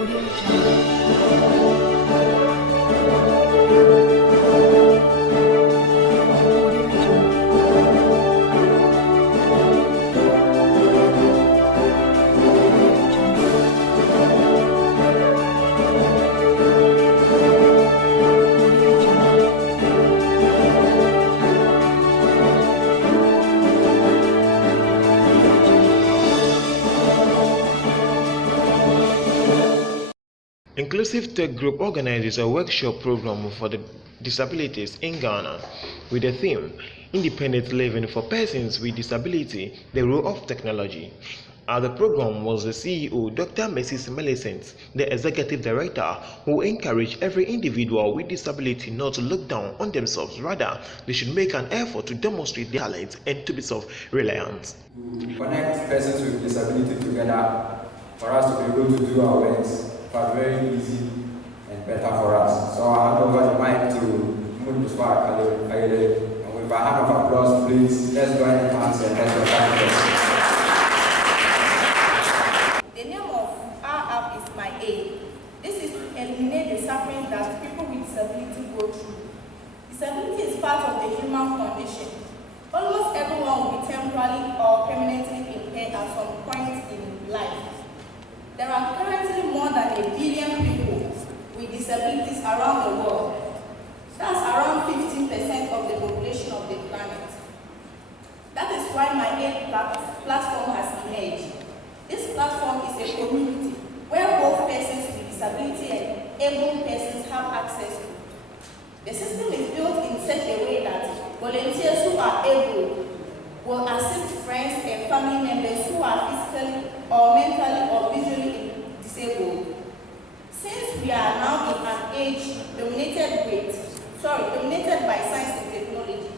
Audio Jungle. Inclusive Tech Group organizes a workshop program for the disabilities in Ghana with the theme Independent Living for Persons with Disability, the Role of Technology. At the program was the CEO, Dr. Mrs. Millicent, the Executive Director, who encouraged every individual with disability not to look down on themselves. Rather, they should make an effort to demonstrate their talents and to be self-reliant. To connect persons with disability together for us to be able to do our works but very easy and better for us. So I hand over the mic to Muduswa Kayele, and with a hand of applause, please, let's go ahead and answer and let's go. The name of our app is My Aid. This is to eliminate the suffering that people with disability go through. Disability is part of the human condition. Almost everyone will be temporarily or permanently impaired at some point in life. There are currently more than 1 billion people with disabilities around the world. That's around 15% of the population of the planet. That is why My Aid platform has emerged. This platform is a community where both persons with disability and able persons have access to. The system is built in such a way that volunteers who are able will assist friends and family members who are physically or mentally or visually disabled. Since we are now in an age dominated by science and technology,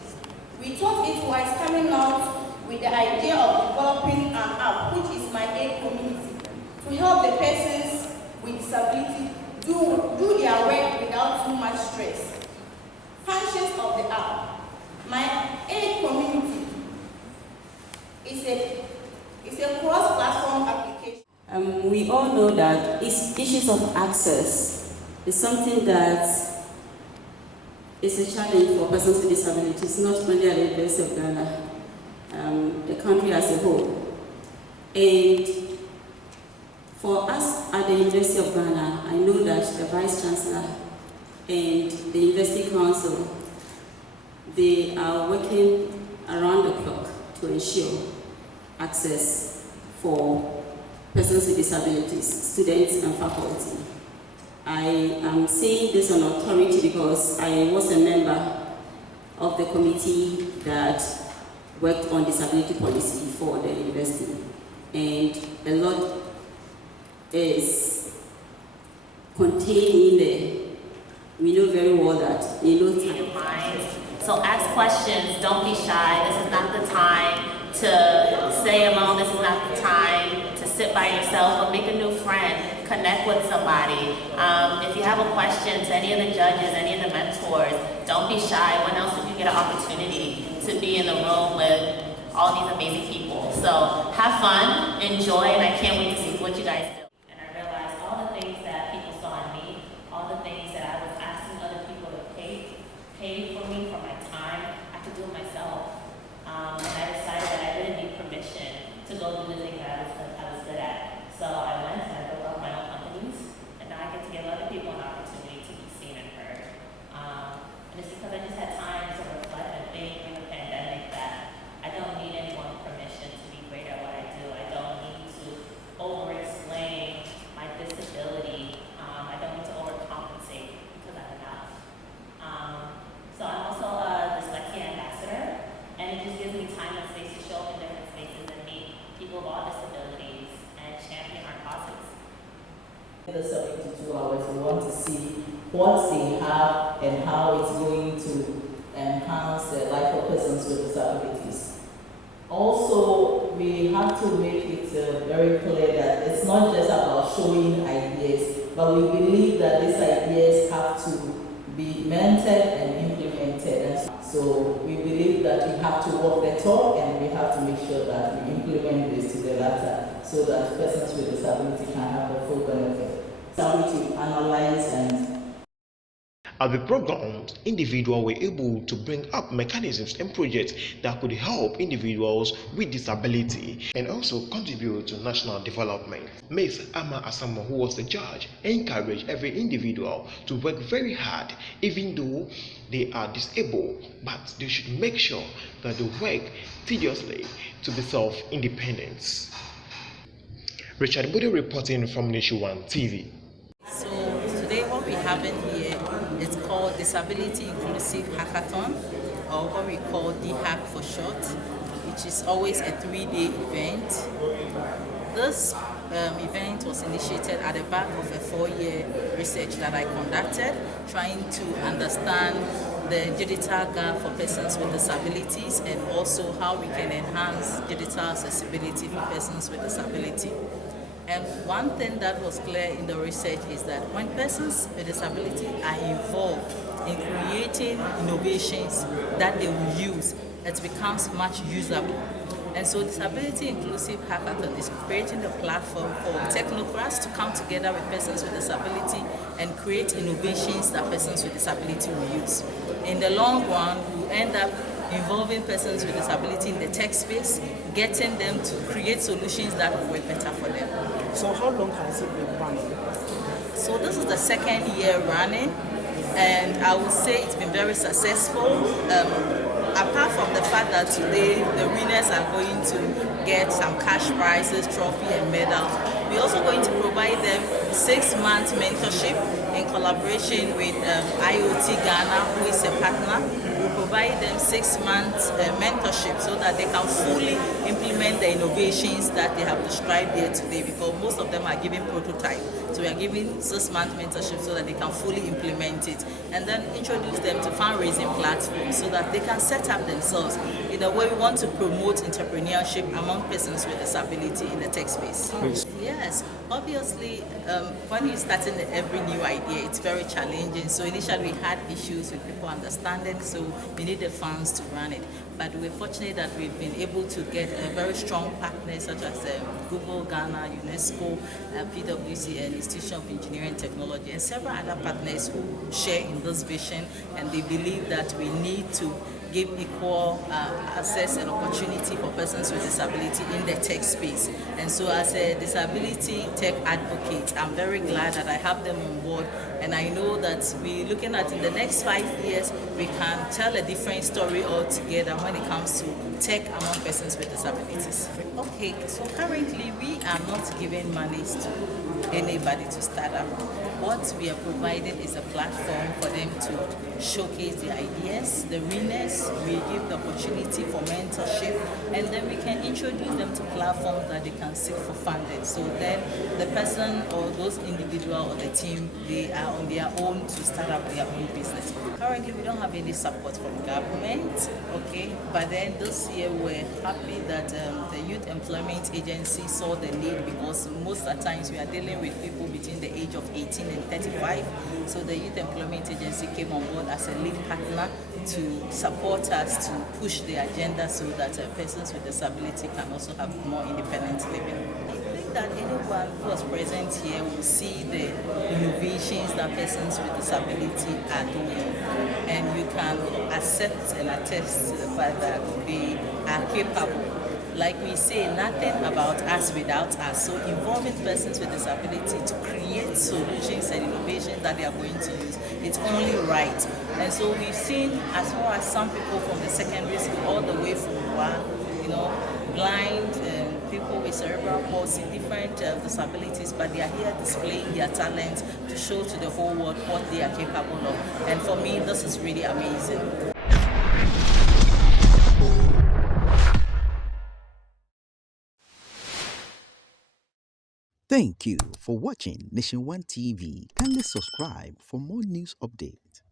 we thought it was coming out with the idea of developing an app, which is My Aid Community, to help the persons with disability do their work without too much stress. Functions of the app. My Aid Community is a cross-platform application. We all know that issues of access is something that is a challenge for persons with disabilities, not only at the University of Ghana, the country as a whole. And for us at the University of Ghana, I know that the Vice Chancellor and the University Council, they are working around the clock to ensure access for persons with disabilities, students and faculty. I am saying this on authority because I was a member of the committee that worked on disability policy for the university, and a lot is contained in there. We know very well that in no time. So ask questions, don't be shy. This is not the time to stay alone. This is not the time to sit by yourself, but make a new friend, connect with somebody. If you have a question to any of the judges, any of the mentors, don't be shy. When else did you get an opportunity to be in the room with all these amazing people? So have fun, enjoy, and I can't wait to see what you guys do. And I realized all the things that people saw in me, all the things that I was asking other people to pay for me for my time, I could do it myself. And I decided that I didn't need permission to go do the thing that I was good at. So I went and I built up my own companies, and now I get to give other people an opportunity to be seen and heard. And it's because I just had time to reflect and think in the pandemic that I don't need anyone's permission to be great at what I do. I don't need to over-explain my disability. I don't need to overcompensate because I'm enough. So I'm also a dyslexia ambassador, and it just gives me time and space to show up in different spaces and meet people of all disabilities and champion our causes. In the 72 hours, we want to see what they have and how it's going to enhance the life of persons with disabilities. Also, we have to make it very clear that it's not just about showing ideas, but we believe that these ideas have to be mentored and implemented. So we believe that we have to walk the talk, and we have to make sure that we implement this to the latter, so that persons with disability can have the full benefit something to analyze and At the program, individuals were able to bring up mechanisms and projects that could help individuals with disability and also contribute to national development. Ms. Ama Asamo, who was the judge, encouraged every individual to work very hard even though they are disabled, but they should make sure that they work tediously to be self-independent. Richard Bode reporting from Nation One TV. So today what we have in here is called Disability Inclusive Hackathon, or what we call DHAC for short, which is always a 3-day event. This event was initiated at the back of a 4-year research that I conducted, trying to understand the digital gap for persons with disabilities and also how we can enhance digital accessibility for persons with disability. And one thing that was clear in the research is that when persons with disability are involved in creating innovations that they will use, it becomes much usable. And so Disability Inclusive Hackathon is creating a platform for technocrats to come together with persons with disability and create innovations that persons with disability will use. In the long run, we end up involving persons with disability in the tech space, getting them to create solutions that will work better for them. So how long has it been running? So this is the 2nd year running, and I would say it's been very successful. Apart from the fact that today the winners are going to get some cash prizes, trophy and medals, we're also going to provide them 6-month mentorship in collaboration with IoT Ghana, who is a partner. We provide them 6 months mentorship so that they can fully implement the innovations that they have described here today, because most of them are giving prototype. So we are giving 6-month mentorship so that they can fully implement it, and then introduce them to fundraising platforms so that they can set up themselves. In a way, we want to promote entrepreneurship among persons with disability in the tech space. Yes, obviously, when you're starting every new idea, it's very challenging. So initially we had issues with people understanding, so we needed funds to run it. But we're fortunate that we've been able to get a very strong partners such as Google Ghana, UNESCO, PwC, and Institution of Engineering and Technology, and several other partners who share in this vision, and they believe that we need to give equal access and opportunity for persons with disability in the tech space. And so as a disability tech advocate, I'm very glad that I have them on board, and I know that we're looking at in the next 5 years, we can tell a different story altogether when it comes to tech among persons with disabilities. Okay, so currently we are not giving monies to anybody to start up. What we are providing is a platform for them to showcase their ideas. The winners, we give the opportunity for mentorship, and then we can introduce them to platforms that they can seek for funding. So then the person or those individual or the team, they are on their own to start up their own business. Currently, we don't have any support from government, okay? But then this year, we're happy that the Youth Employment Agency saw the need, because most of the times we are dealing with people between the age of 18 and 35. So the Youth Employment Agency came on board as a lead partner to support us to push the agenda so that persons with disability can also have more independent living. I think that anyone who was present here will see the innovations that persons with disability are doing, and you can accept and attest to the fact that they are capable. Like we say, nothing about us without us. So involving persons with disability to create solutions and innovations that they are going to use, it's only right. And so we've seen as well as some people from the secondary school all the way from blind, people with cerebral palsy, different disabilities, but they are here displaying their talent to show to the whole world what they are capable of. And for me, this is really amazing. Thank you for watching Nation One TV. Kindly subscribe for more news updates.